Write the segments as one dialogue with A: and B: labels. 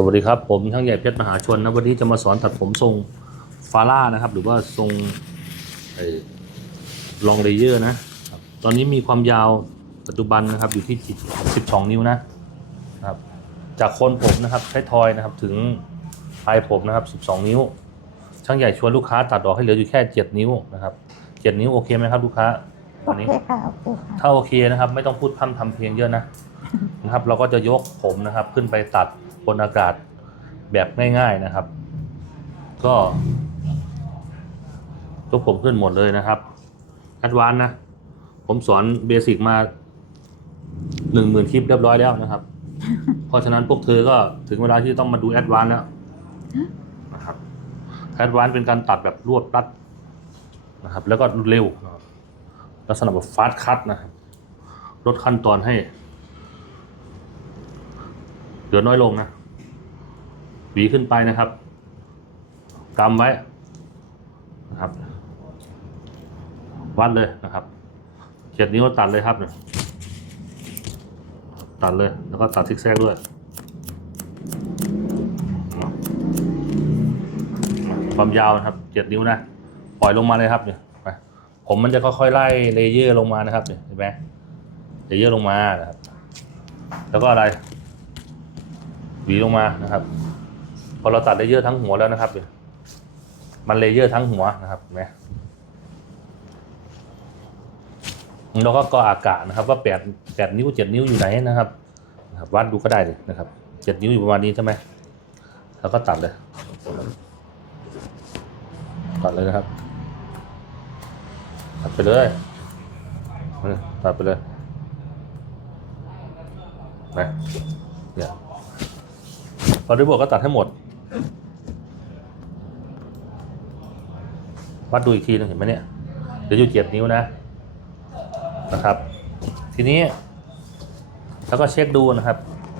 A: สวัสดีครับ ผมช่างใหญ่เพชรมหาชนนะวันนี้จะมาสอนตัดผมทรงฟาร่านะครับ หรือว่าทรงลองเลเยอร์นะครับตอนนี้มีความยาวปัจจุบันนะครับอยู่ที่ 12 นิ้วนะครับ จากโคนผมนะครับใช้ทอยนะครับถึงปลายผมนะครับ 12 นิ้ว ช่างใหญ่ชวนลูกค้าตัดออกให้เหลืออยู่แค่ 7 นิ้วนะครับ 7 นิ้วโอเคไหมครับลูกค้า
B: โอ
A: วันนี้
B: เคค่ะโอเคค่ะ
A: ถ้าโอเคนะครับ ไม่ต้องพูดพร่ำทำเพลงเยอะนะนะครับ เราก็จะยกผมนะครับขึ้นไปตัดบ นอากาศแบบง่าย ๆนะครับ ก็ยกผมขึ้นหมดเลยนะครับแอดวานนะ ผมสอนเบสิกมาหนึ่งหมื่นคลิปเรียบร้อยแล้วนะครับ เพราะฉะนั้นพวกเธอก็ถึงเวลาที่ต้องมาดูแอดวานแล้วนะครับแอดวานเป็นการตัดแบบรวดรัดนะครับ แล้วก็เร็วนะครับลักษณะแบบฟาสต์คัตนะครับลดขั้นตอนให้เหลือน้อยลงนะ วีขึ้นไปนะครับกำไว้นะครับ วัดเลยนะครับเจ็ดนิ้วตัดเลยครับเนี่ยตัดเลยแล้วก็ตัดซิกแซกด้วยความยาวนะครับเจ็ดนิ้วนะ ปล่อยลงมาเลยครับเนี่ยไปผมมันจะค่อยๆไล่เลเยอร์ลงมานะครับเนี่ยเห็นไหมเลเยอร์ลงมานะครับ แล้วก็อะไร หวีลงมานะครับ พอเราตัดเลเยอร์ทั้งหัวแล้วนะครับ มันเลเยอร์ทั้งหัวนะครับเห็นไหมเราก็กออากาศนะครับ ว่าแปดแปดนิ้วเจ็ดนิ้วอยู่ไหนนะครับนะครับวัดดูก็ได้เลยนะครับเจ็ดนิ้วอยู่ประมาณนี้ใช่ไหมแล้วก็ตัดเลยตัดเลยนะครับ ตัดไปเลยตัดไปเลยนะเนี่ยพอได้บวกก็ตัดให้หมด วัดดูอีกทีหนึงเห็นไหมเนี่ยเหลืออยู่เจ็ดนิ้วนะนะครับ ทีนี้แล้วก็เช็คดูนะครับ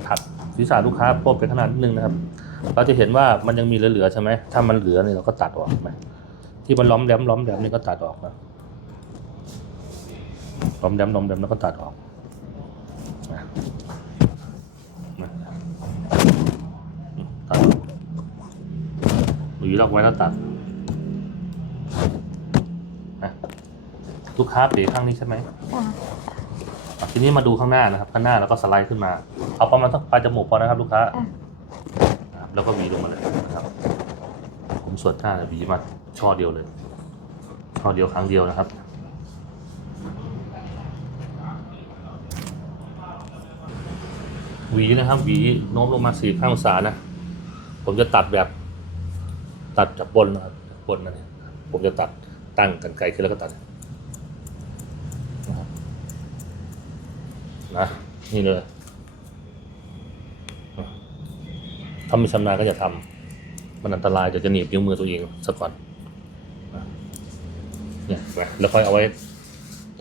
A: ถัดศีรษะลูกค้าโป้ไปขนาดนิดนึงนะครับ เราจะเห็นว่ามันยังมีเหลือๆใช่ไหมถ้ามันเหลือเนี่ยเราก็ตัดออกไหมที่มันล้อมแหลมล้อมแหลมนี่ก็ตัดออกนะล้อมแหลมล้อมแหลมแล้วก็ตัดออกนะนะตัดหวีล็อกไว้แล้วตัด นะลูกค้าเป๋ข้างนี้ใช่ไหม
B: ค่ะ
A: อะทีนี้มาดูข้างหน้านะครับข้างหน้าแล้วก็สไลด์ขึ้นมา เอาประมาณสักปลายจมูกพอนะครับ ลูกค้า
B: อะ
A: นะครับแล้วก็หวีลงมาเลยนะครับ ผมส่วนหน้าเนี่ยหวีมาช่อเดียวเลย ช่อเดียวครั้งเดียวนะครับ หวีนะครับหวีโน้มลงมาสี่ข้างองศานะ ผมจะตัดแบบ ตัดจากบนนะครับจากบนนะเนี่ย ผมจะตัดตั้งกันไกลขึ้นแล้วก็ตัดนะครับนะนี่เลยถ้าไม่ชำนาญก็จะทำมันอันตรายเดี๋ยวจะหนีบนิ้วมือตัวเองซะก่อนเนี่ยนะแล้วค่อยเอาไว้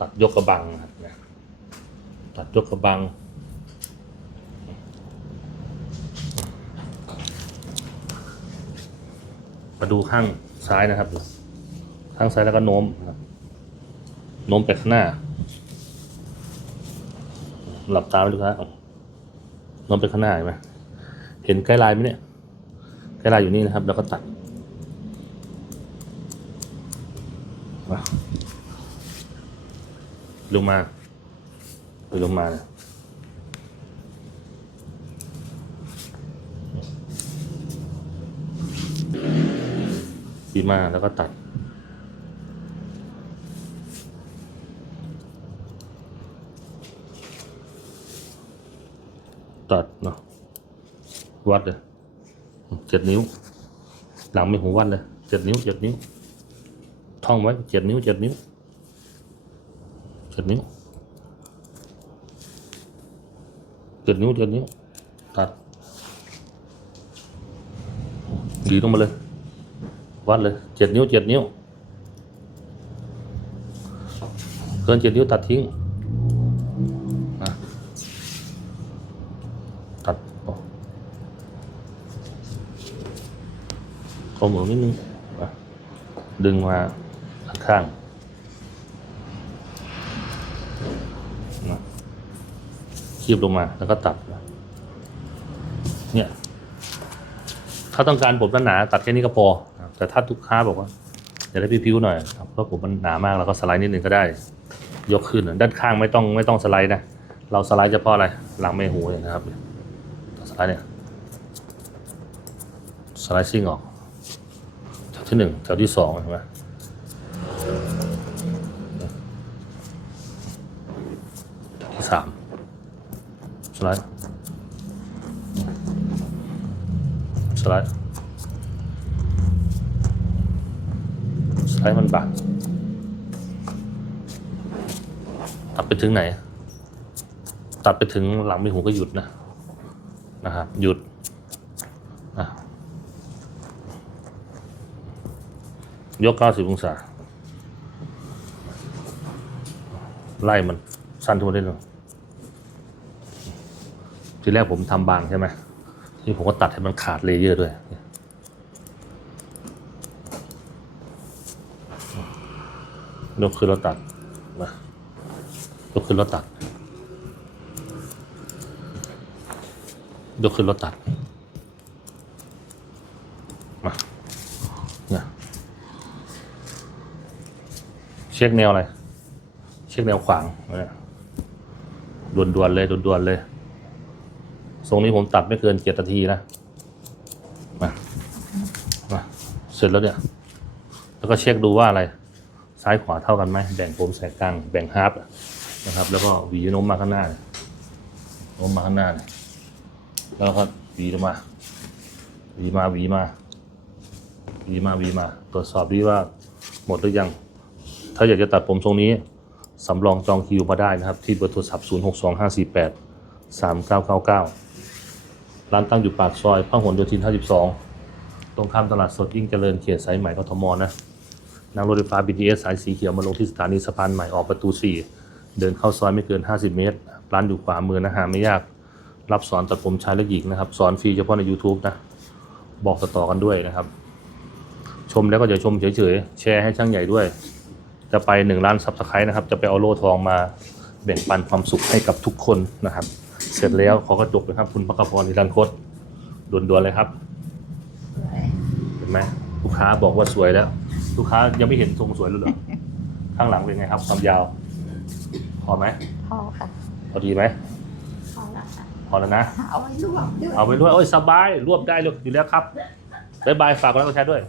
A: ตัดยกกระบังนะครับนะตัดยกกระบังมาดูข้างซ้ายนะครับ ข้างซ้ายแล้วก็โน้มนะครับโน้มไปข้างหน้า หลับตาไปดูครับโน้มไปข้างหน้าเห็นไหมเห็นใกล้ลายไหมเนี่ยใกล้ลายอยู่นี่นะครับ แล้วก็ตัดลงมาไปลงมาเนี่ยดีมาแล้วก็ตัด ตัดเนาะวัดเลยเจ็ดนิ้ว หลังไม่หูวัดเลยเจ็ดนิ้วเจ็ดนิ้ว ท่องไว้เจ็ดนิ้วเจ็ดนิ้วเจ็ดนิ้วเจ็ดนิ้วเจ็ดนิ้ว ตัดหลีลงมาเลย วัดเลยเจ็ดนิ้วเจ็ดนิ้ว เกินเจ็ดนิ้วตัดทิ้ง ข้อมือนิดนึงดึงมาข้างคีบลงมาแล้วก็ตัด เนี่ย ถ้าต้องการผมหนาตัดแค่นี้ก็พอ แต่ถ้าลูกค้าบอกว่าอยากได้พิ้วๆหน่อยเพราะผมมันหนามากเราก็สไลด์นิดนึงก็ได้ ยกขึ้นด้านข้างไม่ต้องไม่ต้องสไลด์นะ เราสไลด์เฉพาะอะไร หลังไม่หูนะครับสไลด์เนี่ยสไลด์ซิ่งออก ที่หนึ่งแถวที่สองเห็นไหมที่สามสไลด์สไลด์สไลด์มันบังตัดไปถึงไหน ตัดไปถึงหลังม่หูก็หยุดนะนะครับหยุดอะ ยก90องศา ไล่มันสั้นทุกนิดนึงทีแรกผมทำบางใช่ไหมที่ผมก็ตัดให้มันขาดเลเยอร์ด้วยยกขึ้นแล้วตัดมายกขึ้นแล้วตัดยกขึ้นรถตัดมาเนี่ย เช็คแนวอะไร เช็คแนวขวางด่วนๆเลยด่วนๆเลยทรงนี้ผมตัดไม่เกินเจ็ดนาทีนะมามาเสร็จแล้วเนี่ย แล้วก็เช็คดูว่าอะไร ซ้ายขวาเท่ากันไหมแบ่งผมแสกกลางแบ่งฮาร์ปนะครับ แล้วก็หวีโน้มมาข้างหน้าโน้มมาข้างหน้าแล้วก็หวีลงมาหวีมาหวีมาหวีมาหวีมา ตรวจสอบดีว่าหมดหรือยัง ถ้าอยากจะตัดผมทรงนี้สำรองจองคิวมาได้นะครับ ที่เบอร์โทรศัพท์ 0 6 2 5 4 8 3 9 9 9 ร้านตั้งอยู่ปากซอยพหลโยธิน 52 ตรงข้ามตลาดสดยิ่งเจริญเขตสายใหม่กทมนะนั่งรถไฟฟ้า BTS สายสีเขียวมาลงที่สถานีสะพานใหม่ออกประตู 4 เดินเข้าซอยไม่เกิน 50 เมตร ร้านอยู่ขวามือนะหาไม่ยากรับสอนตัดผมชายและหญิงนะครับ สอนฟรีเฉพาะใน YouTube นะ บอกต่อๆกันด้วยนะครับ ชมแล้วก็อย่าชมเฉยๆ แชร์ให้ช่างใหญ่ด้วย จะไปหนึ่งล้านซับสไครต์นะครับ จะไปเอาโล่ทองมาแบ่งปันความสุขให้กับทุกคนนะครับ เสร็จแล้วขอกระจกนะครับ คุณพักพรนิรันดร์คดด่วนๆเลยครับ เห็นไหมลูกค้าบอกว่าสวยแล้ว ลูกค้ายังไม่เห็นทรงสวยเลยเหรอข้างหลังเป็นไงครับ ความยาว พอไหม
B: พอค่ะ
A: พอดีไหม
B: พอแล้วค่ะ
A: พอแล้วนะ
B: เอาไว้รวมด้วย
A: เอาไปด้วยโอ้ยสบายรวบได้เลยอยู่แล้วครับบ๊ายบายฝากกดไลค์กดแชร์ด้วย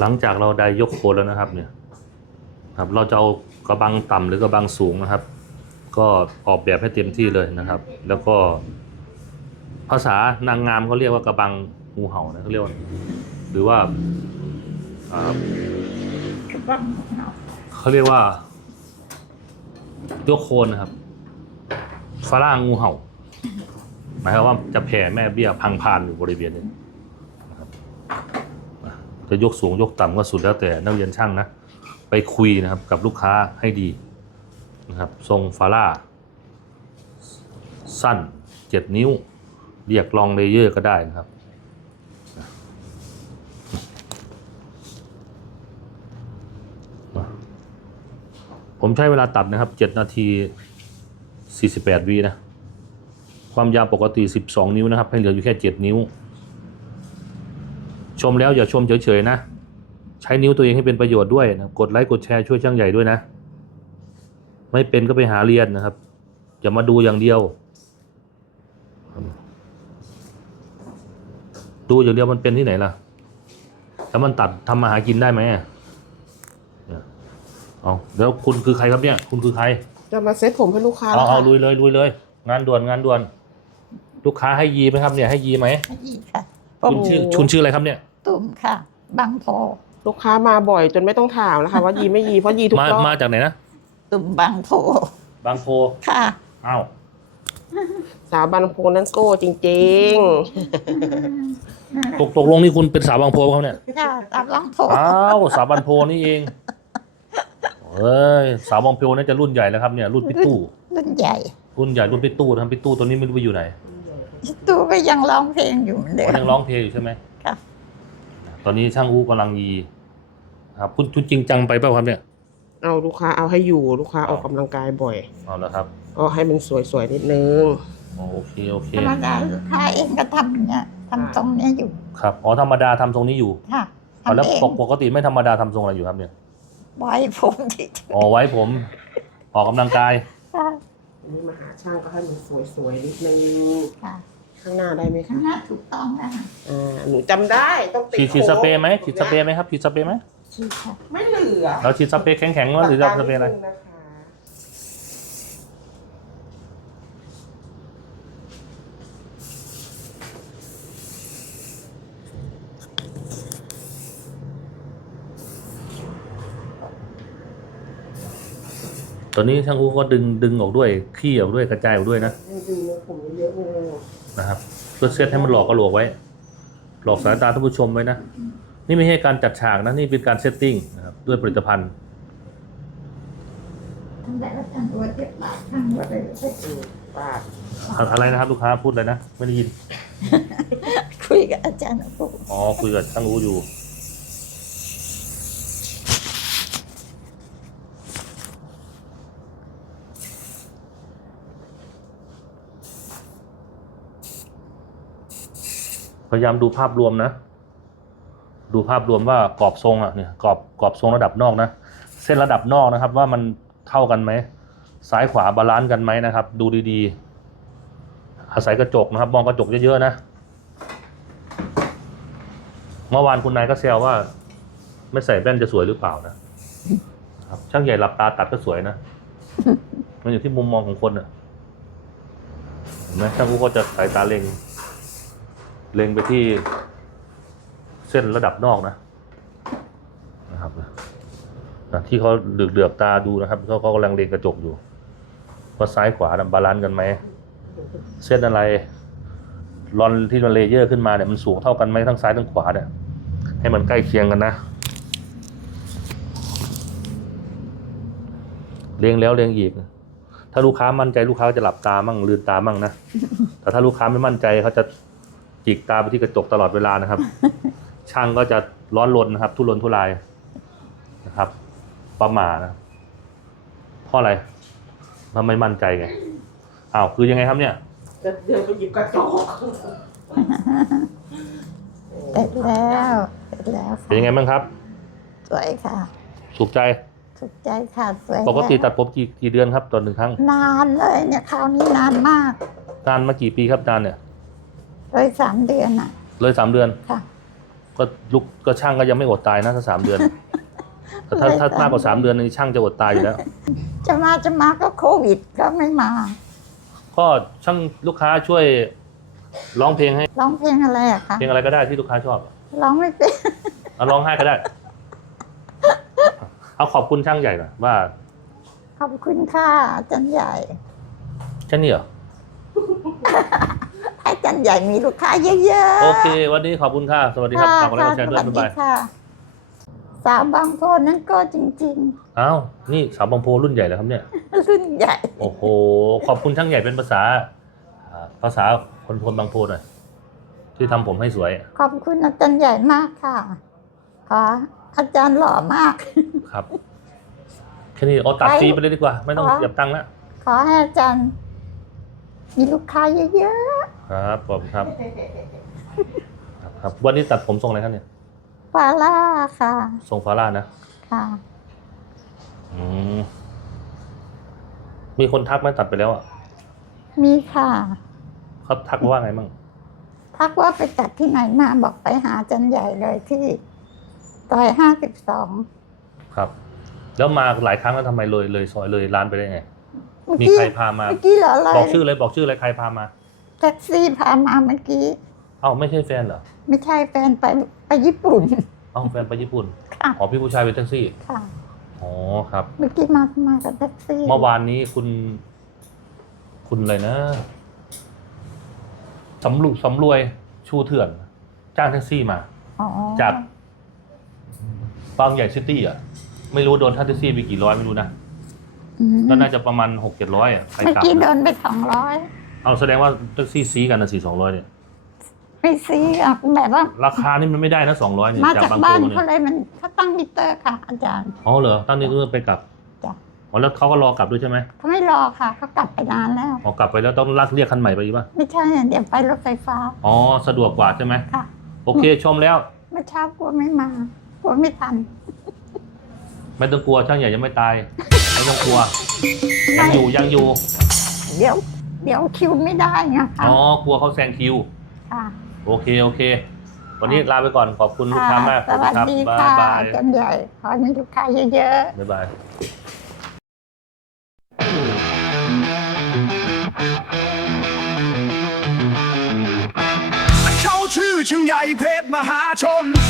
A: หลังจากเราได้ยกโคนแล้วนะครับเนี่ยครับเราจะเอากระบังต่ำหรือกระบังสูงนะครับ ก็ออกแบบให้เต็มที่เลยนะครับ แล้วก็ภาษานางงามเขาเรียกว่ากระบังงูเห่านะเขาเรียกว่าหรือว่า
B: กระบังเขา
A: เรียกว่ายกโคนนะครับฝรั่งงูเห่าหมายความว่าจะแผ่แม่เบี้ยพังพานอยู่บริเวณนี้ จะยกสูงยกต่ำก็สุดแล้วแต่นักเรียนช่างนะ ไปคุยนะครับกับลูกค้าให้ดีนะครับทรงฟาร่า สั้นเจ็ดนิ้ว เรียกลองเลเยอร์ก็ได้นะครับ ผมใช้เวลาตัดนะครับเจ็ดนาทีสี่สิบแปดวินะ ความยาวปกติสิบสองนิ้วนะครับ ให้เหลืออยู่แค่เจ็ดนิ้ว ชมแล้วอย่าชมเฉยๆนะ ใช้นิ้วตัวเองให้เป็นประโยชน์ด้วยนะกดไลค์กดแชร์ช่วยช่างใหญ่ด้วยนะ ไม่เป็นก็ไปหาเรียนนะครับ อย่ามาดูอย่างเดียว ดูอย่างเดียวมันเป็นที่ไหนล่ะแล้วมันตัดทำมาหากินได้ไหมอะเนี่ยเอาแล้วคุณคือใครครับเนี่ย คุณคือใคร
C: จะมาเซ็ตผมให้ลูกค้า
A: เอา
C: แล้ว
A: เอา
C: ค่ะ
A: ลุยเลยลุยเลย งานด่วนงานด่วน ลูกค้าให้ยีไหมครับเนี่ยให้ยีไหม
B: ไม่อีกค่ะ
A: คุณชื่อคุณชื่ออะไรครับเนี่ย
B: ตุ่มค่ะ บางโพ
C: ลูกค้ามาบ่อยจนไม่ต้องถามแล้วค่ะว่ายีไม่ยีเพราะยีทุก
A: มาร
C: อบ
A: มาจากไหนนะ
B: ตุ่มบางโพ
A: บางโพ
B: ค่ะ
A: อ้าว
C: สาวบันโพนั้นโก้จริง
A: ตกตกลงนี่คุณเป็นสาวบางโพครับเนี่ย
B: ค่ะตามบางโพ
A: อ้าวสาวบางโพนี่เองเอ้ยสาวบางโพน่าจะรุ่นใหญ่แล้วครับเนี่ยรุ่นพี่ตู้
B: รุ่นใหญ่
A: รุ่นใหญ่รุ่นพี่ตู้นะครับพี่ตู้ตอนนี้ไม่รู้ไปอยู่ไหน
B: ตู้ก็ยังร้องเพลงอยู่เหมือนเดิ
A: เขา
B: ม
A: ยังร้องเพลงอยู่ใช่ไหม
B: ค่ะ
A: ตอนนี้ช่างอู้กำลังยีครับคุณคุณจริงจังไปเปล่าครับเนี่ย
C: ๆเอาลูกค้าเอาให้อยู่ลูกค้าออกกำลังกายบ่อย
A: เอาแล้วครับ
C: ก็ให้มันสวยๆนิดนึง
A: โอ๋อโอเคโอเค
B: ธรรมดาลูกค้าเองก็ทำเนี่ยทำตรงเนี้ยอยู่
A: ครับอ๋อธรรมดาทำทรงนี้อยู่
B: ค่ะ
A: อ๋อแล้ว
B: ทำเอง
A: ปกปกติไม่ธรรมดาทำทรงอะไรอยู่ครับเนี่ย
B: ไว้ผมที่
A: อ๋อไว้ผม ออกกำลังกาย
B: ค่ะ
C: อันนี้มาหาช่างก็ให้มันสวยๆนิดนึง
B: ค่ะ
C: ข้างหน้าได้ไหม
B: ข้าง
C: คะ
B: หน้าถูกต้องนะ
C: อ่า หนูจำได้ต้องติด
A: ฉีดฉีดสเปรย์ไหม
C: โค้ง
A: ฉีดสเปรย์ไหมครับฉีดสเปรย์ไหม
B: ที่ค่ะ
C: ไม่เหลือ
A: เราฉีดสเปรย์แข็งๆว่าหรือจะสเปรย์อะไร
C: หลักการนิดนึงนะคะ
A: ตอนนี้ช่างอู้ก็ดึงดึงออกด้วยขี้ออกด้วยกระจายออกด้วยนะ
C: ให้ดูนะผมเยอะๆเลย
A: นะครับเพื่อเซตให้มันหลอกกระโหลกไว้ หลอกสายตาท่านผู้ชมไว้นะ นี่ไม่ใช่การจัดฉากนะ นี่เป็นการเซตติ้งนะครับด้วยผลิตภัณฑ์
B: ทำได้แล้วทำตัวเจ็บปากทำตัวเลย
C: อืมปาด
A: อะอะไรนะครับลูกค้าพูดเลยนะ ไม่ได้ยิน
B: คุยกับอาจารย์ปุ๊บ
A: อ๋อคุยกับช่างอู้อยู่ พยายามดูภาพรวมนะ ดูภาพรวมว่ากรอบทรงอะเนี่ยกรอบกรอบทรงระดับนอกนะ เส้นระดับนอกนะครับ ว่ามันเท่ากันไหมซ้ายขวาบาลานซ์กันไหมนะครับ ดูดีๆ อาศัยกระจกนะครับ มองกระจกเยอะๆนะ เมื่อวานคุณนายก็แซวว่า ไม่ใส่แว่นจะสวยหรือเปล่านะครับช่างใหญ่หลับตาตัดก็สวยนะ มันอยู่ที่มุมมองของคนอะเห็นไหมช่างกูก็จะสายตาเล็ง เล็งไปที่เส้นระดับนอกนะนะครับนะที่เขาเดือกเดือกตาดูนะครับเขาเขากำลังเล็งกระจกอยู่ว่าซ้ายขวาบาลานซ์กันไหมเส้นอะไรรอนที่มันเลเยอร์ขึ้นมาเนี่ยมันสูงเท่ากันไหมทั้งซ้ายทั้งขวาเนี่ยให้มันใกล้เคียงกันนะเลี้ยงแล้วเลี้ยงอีก ถ้าลูกค้ามั่นใจลูกค้าจะหลับตามั่งลืมตามั่งนะ แต่ถ้าลูกค้าไม่มั่นใจเขาจะ จิกตาไปที่กระจกตลอดเวลานะครับ ช่างก็จะร้อนรนนะครับ ทุรนทุรายนะครับ ประมาทนะเพราะอะไรมันไม่มั่นใจไงอ้าวคือยังไงครับเนี่ย
C: จะเดินไปหยิบกระจก
B: เสร็จแล้วเสร็จแล้ว
A: เป็นยังไงบ้างครับ
B: สวยค่ะ
A: ถูกใจ
B: ถูกใจค่ะสวย
A: ปกติ
B: แล้ว
A: ตัดผมกี่กี่เดือนครับต่อหนึ่งครั้ง
B: นานเลยเนี่ยคราวนี้นานมาก
A: นานมากี่ปีครับนานเนี่ย
B: เลยสามเดือนอะ
A: เลยสามเดือน
B: ค่ะ
A: ก็ลุกก็ช่างก็ยังไม่อดตายนะถ้าสามเดือน แต่ถ้าถ้ามากกว่าสามเดือนนี่ช่างจะอดตายอยู่แล้ว
B: จะมาจะมาก็โควิดก็ไม่มา
A: ก็ช่างลูกค้าช่วยร้องเพลงให้
B: ร้องเพลงอะไรอะคะ
A: เพลงอะไรก็ได้ที่ลูกค้าชอบ
B: ร้องไม่เป็น
A: เอาร้องไห้ก็ได้ เอาขอบคุณช่างใหญ่หน่อยว่า
B: ขอบคุณค่ะอาจารย์ใหญ่
A: แค่นี้เหรอ
B: ให้อาจารย์ใหญ่มีลูกค้าเยอะๆ
A: โอเค วันนี้ขอบคุณค่ะ สวัสดีครับ
B: ค่ะ
A: ฝากกดไลค์กดแชร์ด้วย
B: สวัส
A: บ๊าย
B: ดี
A: บาย
B: ค่ะสาวบางโพนั้นก็จริง
A: อ้าวนี่สาวบางโพรุ่นใหญ่แล้วครับเนี่ย
B: ๆรุ่นใหญ่
A: โอ้โห ขอบคุณช่างใหญ่เป็นภาษาอ่าภาษาคนคนบางโพหน่อยที่ทำผมให้สวย
B: ขอบคุณอาจารย์ใหญ่มากค่ะขออาจารย์หล่อมาก
A: ครับแค่นี้เอาตัดฟรีไปเลยดีกว่า ไม่ต้อง
B: ค่ะ
A: เสียบตังค์แล้ว
B: ขอให้อาจารย์ มีลูกค้าเยอะ
A: ครับขอบคุณครับ ครับครับวันนี้ตัดผมทรงอะไรครับเนี่ย
B: ๆฟาล่าค่ะ
A: ทรงฟาร่านะ
B: ค่ะ
A: อืมมีคนทักไหมตัดไปแล้วอะ
B: มีค่ะ
A: เขาทักมาว่าไงมั่ง
B: ทักว่าไปจัดที่ไหนมาบอกไปหาอาจารย์ใหญ่เลยที่ซอยห้าสิบสอง
A: ครับ แล้วมาหลายครั้งแล้วทำไมเลยเลยซอยเลยร้านไปได้ไง
B: เมื่อ
A: มี
B: กี้
A: ใครพามา
B: เมื่อกี้เหรอเล
A: บอก
B: ย
A: ชื่อเลยบอกชื่อเลยใครพามา
B: แท็กซี่พามาเมื่อกี้
A: เอ้าไม่ใช่แฟนเหรอ
B: ไม่ใช่แฟนไปไปญี่ปุ่น
A: เอ้าแฟนไปญี่ปุ่น
B: ค่ะ
A: อ๋อพี่ผู้ชายเป็นแท็กซี่
B: ค่ะ
A: อ๋อครับ
B: เมื่อกี้มามากับแท็กซี่
A: เมื่อวานนี้คุณ คุณอะไรนะสำรุสำรวยชูเถื่อน จ้างแท็กซี่มา
B: อ๋อ
A: จาก บางใหญ่ซิตี้อะ ไม่รู้โดนค่าแท็กซี่ไปกี่ร้อยไม่รู้นะ
B: อืม
A: ก็น่าจะประมาณหกเจ็ดร้อยอะใคร
B: เมื่อก
A: ลับ
B: กี้โด
A: นะ
B: นไปสองร้อย
A: เอาแสดงว่าแท็กซี่ซีกันนะสี่สองร้อยเนี่ย
B: ไม่ซีอะแบบว่า
A: ราคานี่มันไม่ได้นะสองร้อยเนี่ย
B: มา
A: จาก
B: จาก
A: บางโพ
B: บ้าน
A: เนี่ย
B: เขาเลยมันเขาตั้งมิเตอร์ค่ะ อาจารย์
A: อ๋อเหรอตั้งนี้ก็ไปกลับ
B: จ้ะ
A: อ๋อแล้วเขาก็รอกลับด้วยใช่ไหม
B: เขาไม่รอค่ะเขากลับไปนานแล้ว
A: อ๋อกลับไปแล้วต้องลากเรียกคันใหม่ไปอีกป่ะ
B: ไม่ใช่เดี๋ยวไปรถไฟฟ้า
A: อ๋อสะดวกกว่าใช่ไหม
B: ค่ะ
A: โอเคชมแล้ว
B: เมื่อเช้ากลัวไม่มากลัวไม่ทัน
A: ไม่ต้องกลัวช่างใหญ่ยังไม่ตาย ไม่ต้องกลัว ยังอยู่ยังอยู่
B: เดี๋ยว เดี๋ยวคิวไม่ได้ไงคะ
A: อ๋อกลัวเขาแซงคิว
B: ค่ะ
A: โอเคโอเค วันนี้ลาไปก่อนขอบคุณลูกค้ามาก
B: สวัสดี
A: บ๊า
B: ค่ะ
A: ยบาย
B: จันใหญ่ขอให้มีลูกค้าเยอะๆ
A: บ๊ายบาย
D: เขาชื่อชิงใหญ่เพชรมหาชนทุก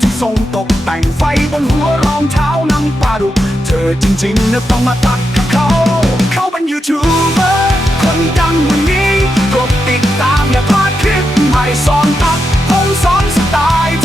D: ทรงตกแต่งไฟบนหัวรองเท้านังปลาดุเธอจริงๆนะต้องมาตักกับเขา เขาเป็นยูทูบเบอร์คนดังวันนี้กดติดตามอย่าพลาดคลิปใหม่สอนตักพงสอนสไตล์